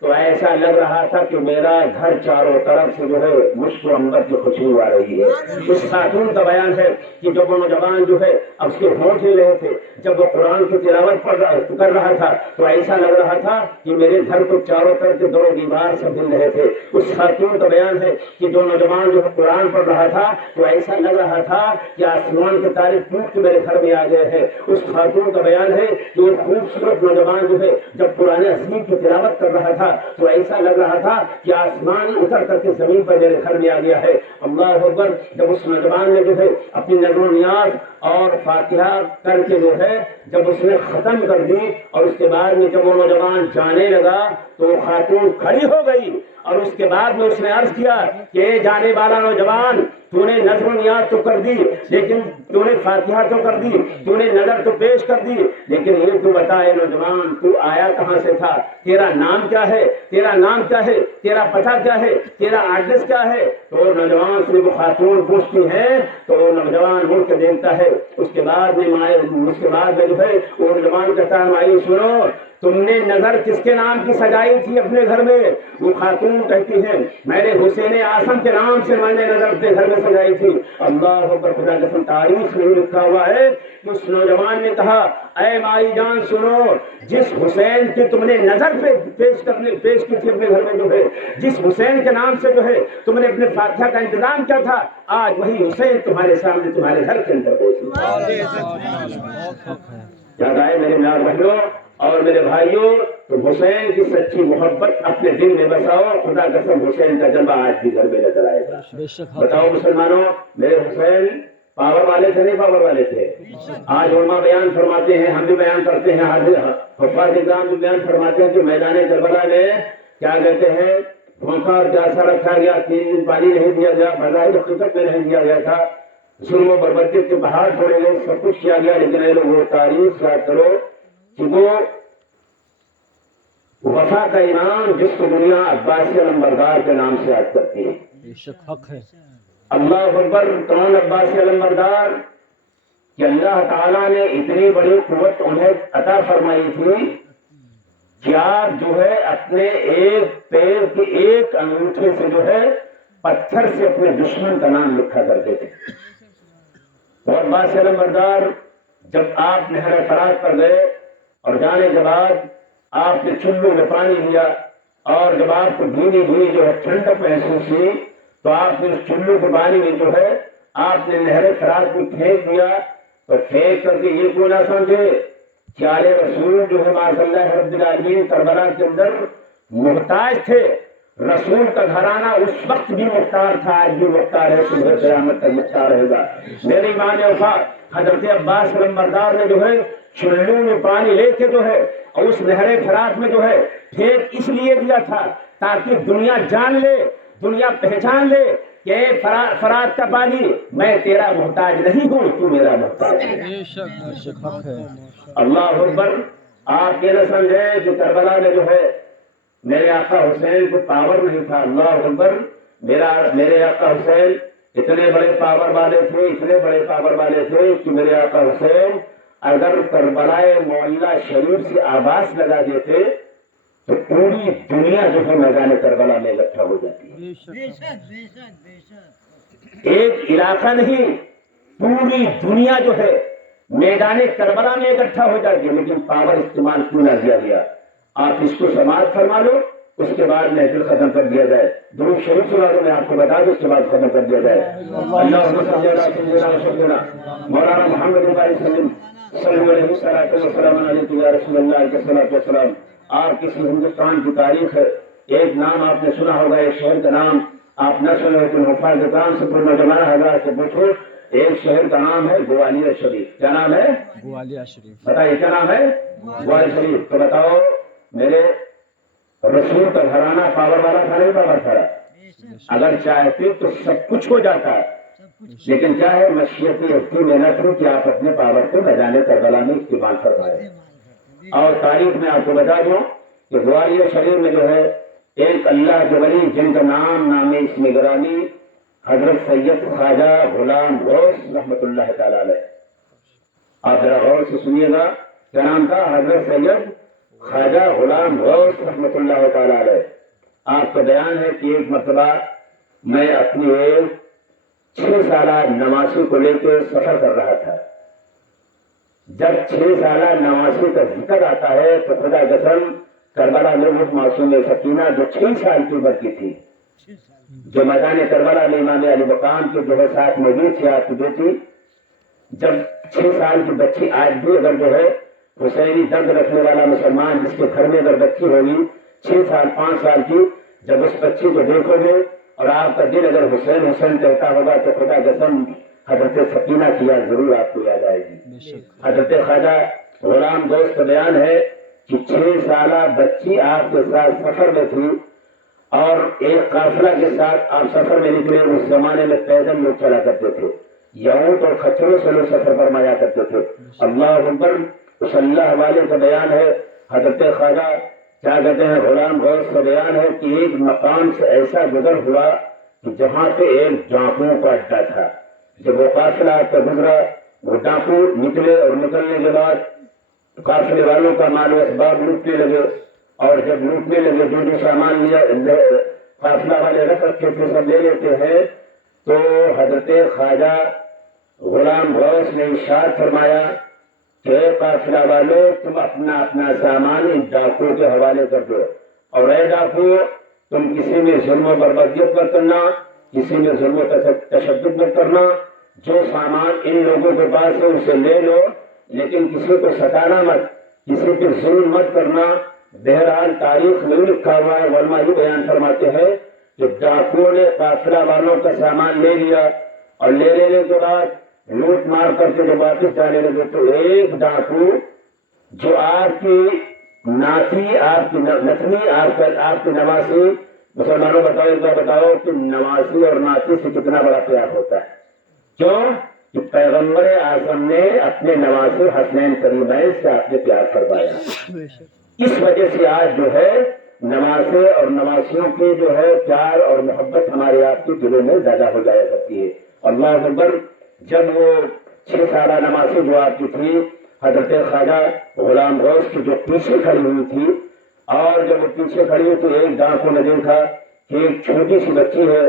تو ایسا لگ رہا تھا کہ میرا گھر چاروں طرف سے جو ہے مشک و عنبر کی خوشبو آ رہی ہے۔ اس خاتون کا بیان ہے کہ جب وہ نوجوان جو ہے اب اس کے ہونٹ ہل رہے تھے، جب وہ قرآن کی تلاوت کر رہا تھا تو ایسا لگ رہا تھا کہ میرے گھر کو چاروں طرف کے دونوں دیوار سے ہل رہے تھے. اس خاتون کا بیان ہے کہ جو نوجوان جو قرآن پڑھ رہا تھا تو ایسا لگ رہا تھا کہ آسمان کے تارے ٹوٹ کے میرے گھر میں آ گئے ہیں. اس خاتون کا بیان ہے کہ وہ خوبصورت نوجوان جو ہے جب قرآن عظیم کی تلاوت کر رہا تھا تو ایسا لگ رہا تھا کہ آسمان اتر کر کے زمین پر میرے گھر میں آ گیا ہے. اللہ اکبر. جب اس نوجوان نے جو ہے اپنی نظر و نیاز اور فاتحہ کر کے جو ہے جب اس نے ختم کر دی اور اس کے بعد میں جب وہ نوجوان جانے لگا تو وہ خاتون کھڑی ہو گئی اور اس کے بعد میں اس نے عرض کیا کہ اے جانے والا نوجوان تو نے نظر و نیاز تو کر دی لیکن تو نے فاتحہ تو کر دی تو نے نظر تو پیش کر دی لیکن یہ تو بتا اے نوجوان تو آیا کہاں سے تھا تیرا نام کیا ہے تیرا نام کیا ہے تیرا پتہ کیا ہے تیرا ایڈریس کیا ہے. تو نوجوان سے وہ خاتون پوچھتی ہے تو وہ نوجوان مڑ کے دیکھتا ہے. اس کے بعد میں جو ہے وہ نوجوان کہتا ہے مائی سنو تم نے نظر کس کے نام کی سجائی تھی اپنے گھر میں. وہ خاتون کہتی ہے میں نے حسین اعظم کے نام سے میں نے نظر اپنے گھر میں سجائی تھی. اللہ اکبر. خدا کی قسم تاریخ میں لکھا ہوا ہے کہ اس نوجوان نے کہا اے مائی جان سنو جس حسین کی تم نے نظر پہ پیش کی تھی اپنے گھر میں جو ہے جس حسین کے نام سے جو ہے تم نے اپنے فاتحہ کا انتظام کیا تھا آج وہی حسین تمہارے سامنے تمہارے گھر کے اندر یاد آئے میرے نام بہنوں اور میرے بھائیوں. تو حسین کی سچی محبت اپنے دل میں بساؤ. خدا قسم حسین کا جلوہ آج بھی گھر میں نظر آئے گا. بتاؤ مسلمانوں میرے حسین پاور والے تھے نہیں پاور والے تھے. آج علماء بیان فرماتے ہیں ہم بھی بیان کرتے ہیں حفاظ اکرام بھی بیان فرماتے ہیں کہ میدان کربلا میں کیا کہتے ہیں پھونکا جیسا رکھا گیا 3 دن پانی نہیں دیا گیا بظاہر حقیقت میں نہیں دیا گیا تھا. ظلم و بربریت کے پہاڑ چھوڑے گئے سب کچھ کیا گیا لیکن اے لوگ وہ تاریخ یاد کرو کہ وہ وفا کا انعام جس کو دنیا عباسی علمبردار کے نام سے یاد کرتی ہے. بے شک حق ہے. اللہ اکبر. کون عباسی علمبردار کہ اللہ تعالیٰ نے اتنی بڑی قوت انہیں عطا فرمائی تھی کہ آپ جو ہے اپنے ایک پیر کے ایک انگوٹھے سے جو ہے پتھر سے اپنے دشمن کا نام لکھا کرتے تھے. اور عباسی علمبردار جب آپ نہر فرات پر گئے اور جانے کے بعد آپ نے چلو میں پانی لیا اور جب آپ کو دھیمی دھیمی جو ہے ٹھنڈک محسوس ہوئی تو آپ نے اس چلو کے پانی میں جو ہے آپ نے نہر فرات کو پھینک دیا. تو پھینک کر کے یہ کیوں نہ سمجھے چارے رسول جو ہے ماشاء اللہ رب العالمین کربلا کے اندر محتاج تھے. رسول کا گھرانہ اس وقت بھی مختار تھا آج بھی مختار ہے صبح قیامت تک مختار رہے گا. میرے ایمان وفا حضرت عباس علمبردار نے جو ہے چلو میں پانی لے کے جو ہے اور اس نہر فرات میں جو ہے پھینک اس لیے دیا تھا تاکہ دنیا جان لے دنیا پہچان لے کہ فرات کا پانی میں تیرا محتاج نہیں ہوں تو میرا محتاج ہے. بے شک حق ہے. اللہ اکبر. آپ یہ نہ سمجھیں کہ کربلا میں جو ہے میرے آقا حسین کو پاور نہیں تھا. اللہ اکبر. میرے آقا حسین اتنے بڑے پاور والے تھے اتنے بڑے پاور والے تھے کہ میرے آقا حسین اگر کربلائے معلیٰ شریف سے آواز لگا دیتے تو پوری دنیا جو ہے میدان کربلا میں اکٹھا ہو جاتی ہے. ایک علاقہ نہیں پوری دنیا جو ہے میدان کربلا میں اکٹھا ہو جاتی ہے لیکن پاور استعمال کیوں نہ کیا گیا. آپ اس کو سماعت فرما لو اس کے بعد محفل ختم کر دیا جائے. درود شریف سنا دو میں آپ کو بتا دوں اس کے بعد ختم کر دیا جائے. اللہم صلی علی سیدنا و سیدنا مولانا محمد صلی اللہ علیہ وسلم علیہ یا رسول اللہ کے صلاۃ والسلام. آپ کسی ہندوستان کی تاریخ ہے ایک نام آپ نے سنا ہوگا ایک شہر کا نام آپ نہ سنے تو حفاظ اکرام سے پورا جماعت حضرات سے پوچھو. ایک شہر کا نام ہے گوالیر شریف. کیا نام ہے؟ گوالیر شریف. بتائیے کیا نام ہے؟ گوالیر شریف. تو بتاؤ میرے رسول کا گھرانہ پاور والا تھا نہیں پاور تھا. اگر چاہتے تو سب کچھ ہو جاتا لیکن کیا ہے مشیت اتنی محنت ہو کہ آپ اپنے پاور کو میدان کربلا میں استعمال فرمائے. اور تاریخ میں آپ کو بتا دوں کہ گوالیر شریف میں جو ہے ایک اللہ کے ولی جن کا نام اس میں گرامی حضرت سید خواجہ غلام غوث رحمۃ اللہ تعالی علیہ. آپ ذرا غور سے سنیے گا کیا نام تھا حضرت سید خواجہ غلام غوث رحمۃ اللہ تعالی علیہ. آپ کا بیان ہے کہ ایک مرتبہ میں اپنی ایک 6 سالہ نمازی کو لے کے سفر کر رہا تھا. جب 6 سالہ نواسی کا ذکر آتا ہے تو خدا قسم کربلا میں وہ معصوم سکینہ جو 6 سال کی عمر کی تھی، جو میدان کربلا میں امام علی مقام کے جو ہے ساتھ موجود تھی آپ کی بیٹی، جب 6 سال کی بچی آج بھی اگر جو ہے حسینی درد رکھنے والا مسلمان جس کے گھر میں اگر بچی ہوگی 6 سال 5 سال کی، جب اس بچی کو دیکھو گے اور آپ کا دل اگر حسین حسین کہتا ہوگا تو خدا قسم حضرت سکینہ کی یاد ضرور آپ کو یاد آئے گی۔ حضرت خواجہ غلام دوست کا بیان ہے کہ 6 سالہ بچی آپ کے ساتھ سفر میں تھی اور ایک قافلہ کے ساتھ آپ سفر میں نکلے۔ اس زمانے میں پیدل لوگ چلا کرتے تھے، یہود اور خچروں سے لوگ سفر فرمایا کرتے تھے۔ اللہ اکبر۔ اس اللہ والے کا بیان ہے، حضرت خواجہ کیا کہتے ہیں غلام غوث کا بیان ہے کہ ایک مقام سے ایسا گزر ہوا کہ جہاں پہ ایک ڈاکوؤں کا اڈا تھا۔ جب وہ قافلہ آپ کا گزرا، وہ ڈاکو نکلے اور نکلنے کے بعد قافلے والوں کا مال و اسباب لوٹنے لگے، اور جب لوٹنے لگے جو جو سامان لیا قافلہ والے رکھ رکھے تھے سب لے لیتے ہیں، تو حضرت خواجہ غلام غوث نے ارشاد فرمایا کہ قافلہ والے تم اپنا اپنا سامان ان ڈاکوؤں کے حوالے کر دو، اور اے ڈاکو تم کسی میں ظلم و بربریت مت کرنا، کسی میں ظلم و تشدد مت کرنا، جو سامان ان لوگوں کے پاس ہے اسے لے لو، لیکن کسی کو ستانا مت، کسی پہ ظلم مت کرنا۔ بہرحال تاریخ میں لکھا ہوا ہے، علماء یہ بیان فرماتے ہیں کہ ڈاکوؤں نے قافلہ والوں کا سامان لے لیا، اور لے لینے کے بعد لوٹ مار کر کے جب واپس جانے لگے تو ایک ڈاکو جو آپ کی ناتی، آپ کی نتنی، آپ کی نواسی، مسلمانوں بتاؤ ایک بار بتاؤ کہ نواسی اور ناتی سے کتنا بڑا پیار ہوتا ہے؟ کیوں کہ پیغمبر اعظم نے اپنے نواسی حسنین کریمین سے آپ نے پیار فرمایا۔ اس وجہ سے آج جو ہے نواسے اور نواسیوں کی جو ہے پیار اور محبت ہمارے آپ کے دلوں میں زیادہ ہو جایا کرتی ہے۔ اللہ اکبر۔ جب وہ 6 سالہ نواسی جو آپ کی تھی، حضرت خواجہ غلام غوث کی جو پیچھے کھڑی ہوئی تھی، اور جب وہ پیچھے کھڑی ہوئی تو ایک ڈاکو نے دیکھا کہ ایک چھوٹی سی بچی ہے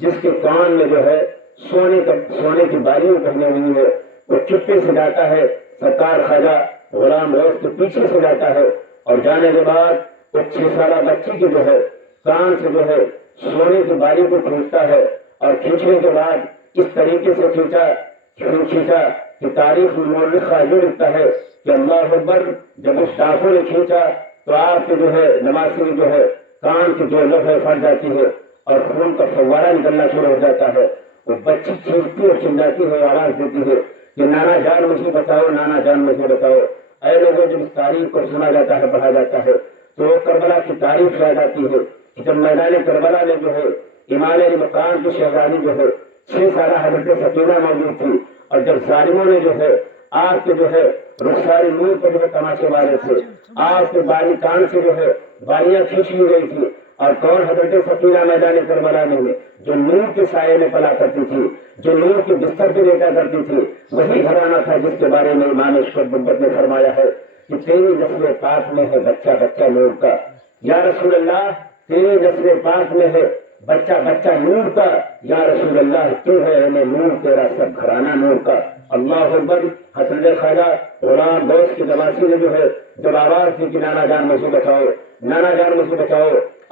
جس کے کان میں جو ہے سونے کی بالیاں پہنے ہوئی ہے، وہ چپے سے جاتا ہے، سرکار خواجہ غلام غوث کے پیچھے سے جاتا ہے، اور جانے کے بعد وہ 6 سالہ بچی کی جو ہے کان سے جو ہے سونے کی بالی کو کھینچتا ہے، اور کھینچنے کے بعد اس طریقے سے کھینچا کہ تاریخ میں مورخہ یہ لکھتا ہے کہ اللہ اکبر، جب اس ڈاکو نے کھینچا تو آپ کے جو ہے نواسی جو ہے کان کی جو لوہے پھٹ جاتی ہے اور خون کا فوارہ نکلنا شروع ہو جاتا ہے۔ وہ بچی کھینچتی اور چلاتی ہے، آواز دیتی ہے کہ نانا جان مجھے بتاؤ، نانا جان مجھے بتاؤ۔ اے لوگوں، جب اس تاریخ کو سنا جاتا ہے، پڑھا جاتا ہے تو کربلا کی تاریخ یاد آتی ہے کہ جب میدان کربلا میں جو ہے امام علی مقام کی شہزادی جو ہے 6 سالہ حضرت سکینہ موجود تھی، اور جب ظالموں نے جو ہے آپ کے جو ہے رخساری نور پر جو ہے تماشے والے تھے، آپ کے باری کان سے جو ہے بالیاں کھینچ لی گئی تھی، اور کون حضرت سکینہ میدان کربلا میں جو نور کے سائے میں پلا کرتی تھی، جو نور کے بستر پہ لیٹا کرتی تھی، وہی گھرانہ تھا جس کے بارے میں امام اشرف محمد نے فرمایا ہے کہ تیری نسل پاک میں ہے بچہ بچہ نور کا۔ یا رسول اللہ، تیری نسل پاک میں ہے بچہ بچہ نور کا۔ یا رسول اللہ، تو ہے ہمیں نور، تیرا سب گھرانہ نور کا۔ اللہ اکبر۔ حضرت خواجہ غلام غوث کی نواسی نے جو ہے جب آواز دی کہ نانا جان مجھے بچاؤ، نانا جان مجھے بچاؤ،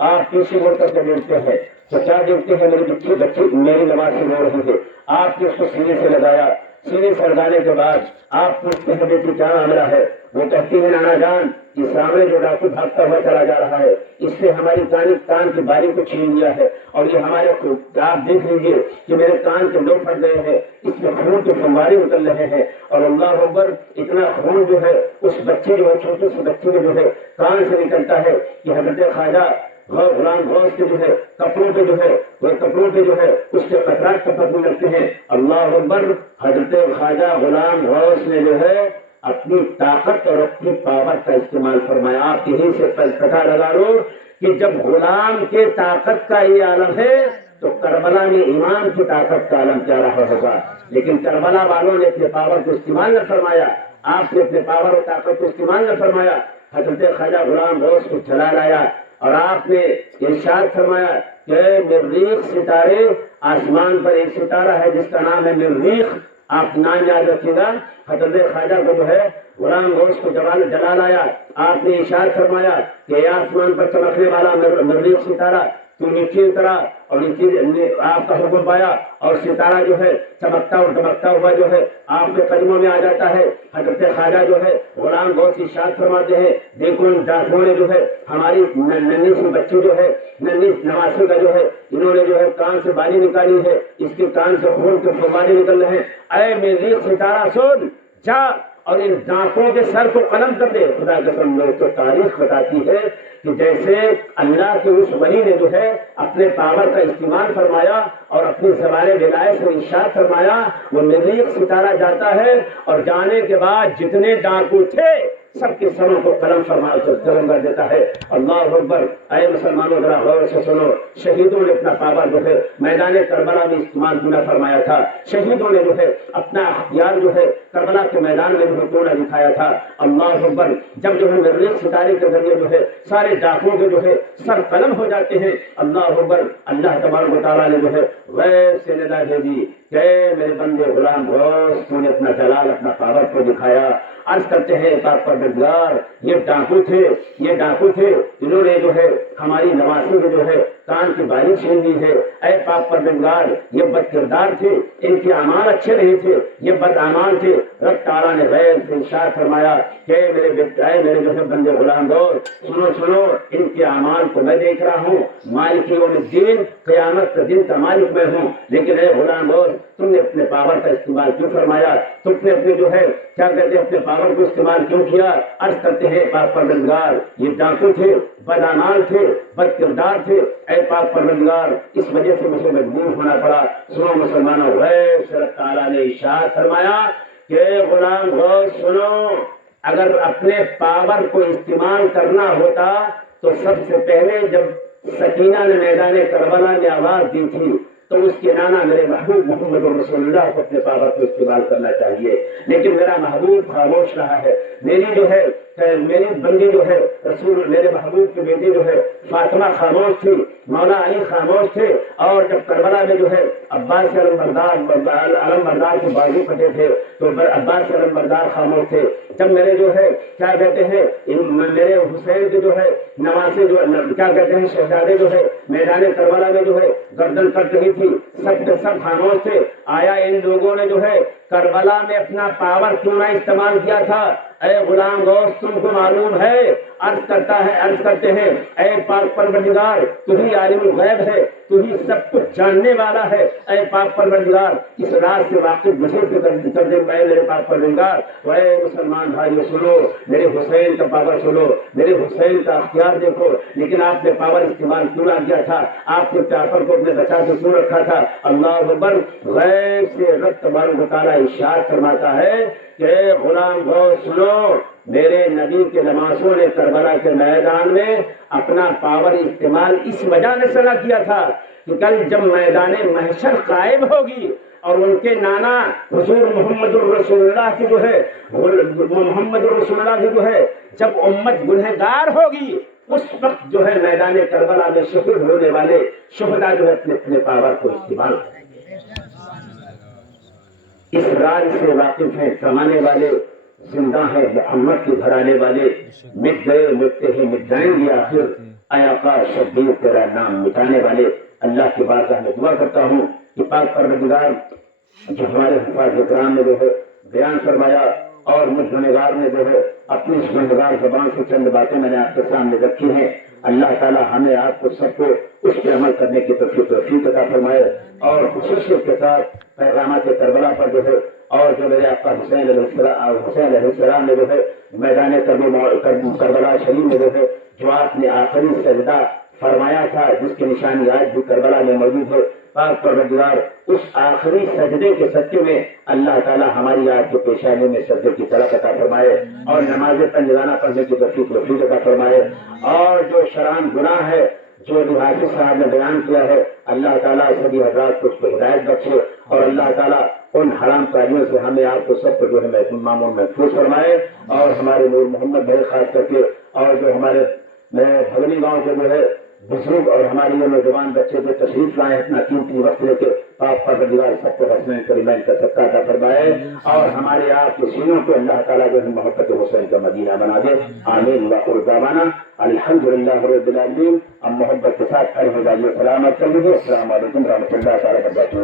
آپ پیچھے مڑ کر کے دیکھتے ہیں تو کیا دیکھتے ہیں؟ میری بچی میری نواسی رو رہی ہے۔ آپ نے اس کو سینے سے لگایا، سینے سے لگانے کے بعد آپ پوچھتے ہیں بیٹی کیا معاملہ ہے؟ وہ کہتی ہے نانا جان، یہ سامنے جو ڈاکو بھاگتا ہوا چلا جا رہا ہے، اس سے ہماری کان کی بالی کو چھین لیا ہے، اور یہ ہمارے آپ دیکھ لیجیے کہ میرے کان کے لوگ پھٹ گئے ہیں، اس میں خون کے فوارے اتر رہے ہیں، اور اللہ اکبر، اتنا خون جو ہے اس بچے جو ہے چھوٹے سے بچے میں جو ہے کان سے نکلتا ہے کہ حضرت خواجہ غلام غوث کے جو ہے کپڑوں پہ جو ہے وہ کپڑوں پہ جو ہے اس کے قطرات ٹپکنے لگتے ہیں۔ اللہ اکبر۔ حضرت خواجہ غلام غوث نے جو ہے اپنی طاقت اور اپنی پاور کا استعمال فرمایا۔ آپ یہیں سے پتہ لگا لو کہ جب غلام کے طاقت کا یہ عالم ہے تو کربلا میں امام کی طاقت کا عالم کیا رہا ہوگا۔ لیکن کربلا والوں نے اپنے پاور کو استعمال نہ فرمایا، آپ نے اپنے پاور اور طاقت کو استعمال نہ فرمایا، حضرت خواجہ غلام غوث کو چلا لایا، اور آپ نے ارشاد فرمایا کہ مریخ ستارے، آسمان پر ایک ستارہ ہے جس کا نام ہے مریخ، آپ نام یاد رکھیے گا، حضرت خواجہ کو جو ہے غلام غوث کو جلال آیا، آپ نے ارشاد فرمایا کہ آسمان پر چمکنے والا مریخ ستارہ تو نیچے اترا اور نیچے آپ کا حکم پایا اور ستارہ جو ہے چمکتا اور دمکتا ہوا جو ہے آپ کے قدموں میں آ جاتا ہے۔ حضرت خواجہ جو ہے غلام غوث ارشاد فرماتے ہیں دیکھو ان ڈاکوؤں نے جو ہے ہماری ننھی سی بچی جو ہے ننھی نواسے کا جو ہے انہوں نے جو ہے کان سے بالی نکالی ہے، اس کے کان سے خون کے فوارے نکل رہے ہیں، اے مریخ ستارہ سن جا اور ان ڈاکوؤں کے سر کو قلم کر دے۔ خدا قسم لوگ تو تاریخ بتاتی ہے کہ جیسے اللہ کے اس ولی نے جو ہے اپنے پاور کا استعمال فرمایا اور اپنی زبان ولایت سے ارشاد فرمایا، وہ مریخ ستارہ جاتا ہے اور جانے کے بعد جتنے ڈاکو تھے سب کے سروں کو قلم کر دیتا ہے۔ اللہ اکبر۔ اے مسلمانوں ذرا غور سے سنو، شہیدوں نے اپنا پاور جو ہے میدان کربلا میں استعمال کیوں نہ فرمایا تھا؟ شہیدوں نے جو ہے اپنا اختیار جو ہے کربلا کے میدان میں جو ہے کیوں نہ دکھایا تھا؟ اللہ اکبر۔ جب جو ہے مریخ ستارے کے ذریعے جو ہے سارے ڈاکوؤں کے جو ہے سر قلم ہو جاتے ہیں، اللہ اکبر، اللہ تبارک و تعالیٰ نے جو ہے غیب سے ندا دے دی کہ میرے بندے غلام غوث تو نے اپنا جلال اپنا پاور کو دکھایا۔ عرض کرتے ہیں پاک پروردگار یہ ڈاکو تھے انہوں نے جو ہے ہماری نوازی میں جو ہے کان کی بالی چھین لی ہے۔ اے پاک پروردگار یہ بد کردار تھے، ان کے اعمال اچھے نہیں تھے، یہ بد اعمال تھے۔ رب تعالیٰ نے غیب سے ارشاد فرمایا کہ میرے جو ہے بندے غلام غوث سنو ان کے اعمال کو میں دیکھ رہا ہوں، مالک یوم الدین قیامت کا دن کا مالک میں ہوں، لیکن اے غلام غوث تم نے اپنے پاور کا استعمال کیوں فرمایا؟ تم نے اپنے جو ہے کیا کہتے ہیں اپنے پاور کو استعمال کیوں کیا؟ عرض کرتے ہیں پاک پروردگار یہ ڈاکو تھے، بدعنان تھے، بد کردار تھے، اے پاک پروردگار اس وجہ سے مجھے مجبور ہونا پڑا۔ سنو مسلمانوں، غیب سے اللہ تعالیٰ نے ارشاد فرمایا کہ غلام غوث سنو، اگر اپنے پاور کو استعمال کرنا ہوتا تو سب سے پہلے جب سکینہ نے میدان کربلا میں آواز دی تھی تو اس کے نانا میرے محبوب محمد رسول اللہ کو اپنے پاور کو استعمال کرنا چاہیے، لیکن میرا محبوب خاموش رہا ہے۔ میری بندی جو ہے رسول میرے محبوب کی بیٹی جو ہے فاطمہ خاموش تھی، مولا علی خاموش تھے، اور جب کربلا میں جو ہے عباس علم بردار کے بازو پھٹے تھے تو عباس علم بردار خاموش تھے۔ جب میرے جو ہے کیا کہتے ہیں میرے حسین کے جو ہے نواسے جو کیا کہتے ہیں شہزادے جو ہے میدان کربلا میں جو ہے گردن کٹ رہی تھی، سب کے سب خاموش تھے۔ آیا ان لوگوں نے جو ہے کربلا میں اپنا پاور کیوں نہ استعمال کیا تھا؟ اے غلام غوث تم کو معلوم ہے؟ عرض کرتے ہیں اے پاک پروردگار تو ہی عالم الغیب ہے، تو ہی سب کچھ جاننے والا ہے، اے پاک پروردگار اس راز سے واقف مجھے کر دے میرے پاک پروردگار۔ اے مسلمان بھائیو سنو، میرے حسین کا پاور سنو، میرے حسین کا اختیار دیکھو، لیکن آپ نے پاور استعمال کیوں نہ کیا تھا؟ آپ نے پیپر کو اپنے بچا کے کیوں رکھا تھا؟ اللہ اکبر۔ غیب سے رب تبارک و تعالیٰ ارشاد فرماتا ہے کہ غلام غوث سنو، میرے نبی کے نمازوں نے کربلا کے میدان میں اپنا پاور استعمال اس وجہ سے نہ کیا تھا کہ کل جب میدان محشر قائم ہوگی اور ان کے نانا حضور محمد الرسول اللہ کی جو ہے جب امت گنہگار ہوگی اس وقت جو ہے میدان کربلا میں شہید ہونے والے شہداء جو ہے اپنے پاور کو استعمال کریں گے۔ اس راز سے واقف ہیں زمانے والے، زندہ ہے محمد کے گھرانے والے، مٹ گئے مٹتے ہی مٹ جائیں گے آخر، اے آقا شبیر تیرا نام مٹانے والے۔ اللہ کی بارگاہ میں دعا کرتا ہوں کہ پاک پروردگار جو ہمارے حفاظ کرام نے جو ہے بیان فرمایا اور مجھ گنہگار نے جو ہے اپنی اس گنہگار زبان سے چند باتیں میں نے آپ کے سامنے رکھی ہیں، اللہ تعالیٰ ہمیں آپ کو سب کو اس پہ عمل کرنے کی توفیق عطا فرمائے، اور خصوصیت کے ساتھ پیغامات کربلا پر جو ہے اور جو میرے آقا حسین علیہ السلام نے جو ہے میدان کربلا شریف میں جو ہے جو آپ نے آخری سجدہ فرمایا تھا جس کی نشانی آج بھی کربلا میں موجود ہے، پاک پروردگار اس آخری سجدے کے صدقے میں اللہ تعالیٰ ہماری آج کے پیشانی میں سجدے کی طرف عطا فرمائے اور نماز پنجگانہ پڑھنے کی توفیق عطا فرمائے، اور جو شران گناہ ہے جو حافظ صاحب نے بیان کیا ہے اللہ تعالیٰ سبھی حضرات کو اس کو ہدایت بخشے، اور اللہ تعالیٰ ان حرام کاریوں سے ہمیں آپ کو سب کو جو ہے معمول محفوظ فرمائے، اور ہمارے نور محمد بھائی خاص کر کے اور جو ہمارے بھگنی گاؤں کے جو ہے بزرگ اور ہماری یہ نوجوان بچے جو تشریف لائے اپنا قیمتی وقت لے کے آپ پروردگار سب کو حسنین کریمین کا صدقہ عطا فرمائے اور ہمارے آپ کے سینوں کو اللہ تعالیٰ جو ہے محبت حسین کا مدینہ بنا دے. آمین. وآخر دعوانا الحمدللہ رب العالمین. ہم محبت کے ساتھ ارے بھائی سلامت کر لیجیے. السلام علیکم ورحمۃ اللہ تعالیٰ وبرکاتہ.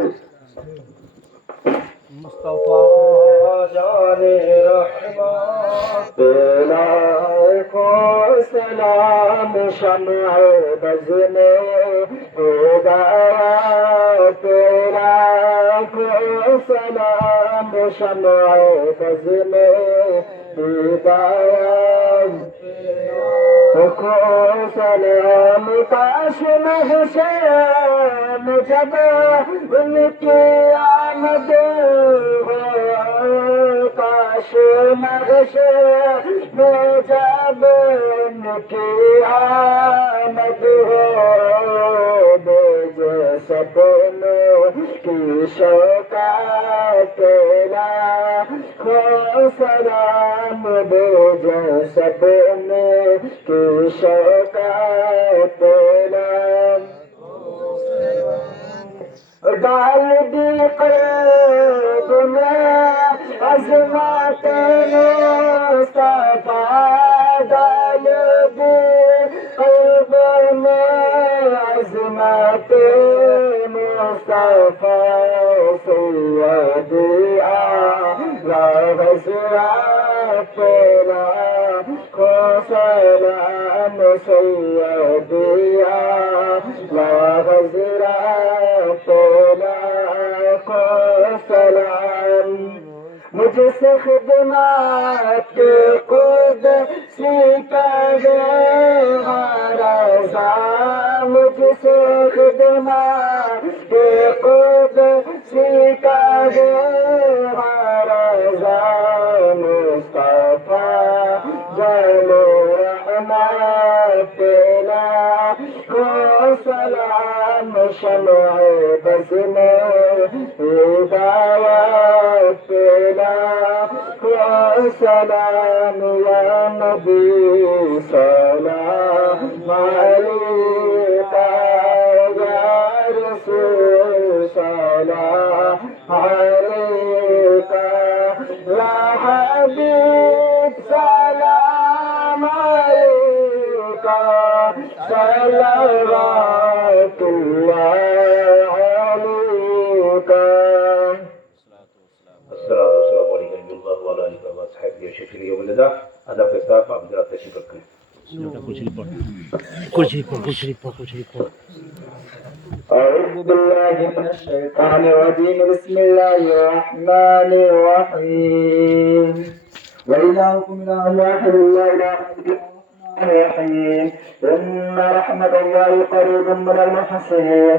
مصطفیٰ جان رحمان تیرا کو سلام شمع بز میں ہدایہ تیرا کو سلام شمع بز میں ہدایہ کو سلام کاش محشر جب ان کی آمد ہو کاش محشر جب ان کی آمد ہو بے سپن کی شوقات تیرا کو سلام بے سپن کی شوقات تیرا ڈال دی قلب میں عظمت مصطفیٰ ڈال دی قلب میں عظمت مصطفیٰ سیدی اعلیٰ حضرت تیرا کو سلام سیدی اعلیٰ حضرت تیرا کو سلام مجھ سے خدمات کے قدسی کرے رضا مجھ سے خدمات کے قدسی کرے رضا مصطفیٰ جل رحمت تیرا کو سلام شمع بز میں ہدایت تیرا کو سلام یا نبی سلام علیکہ یا رسول سلام علیکہ یا حبیب سلام علیکہ صلوات اللہ علیکہ. السلام علیکم ورحمۃ اللہ وبرکاتہ. وصحبہ شفیع یوم النداء. ادب کے ساتھ آپ ذرا تشریف رکھیں. أعوذ بالله من الشيطان الرجيم بسم الله الرحمن الرحيم وإلهكم إله واحد لا إله إلا هو الرحمن الرحيم إن رحمة الله قريب من المحسنين.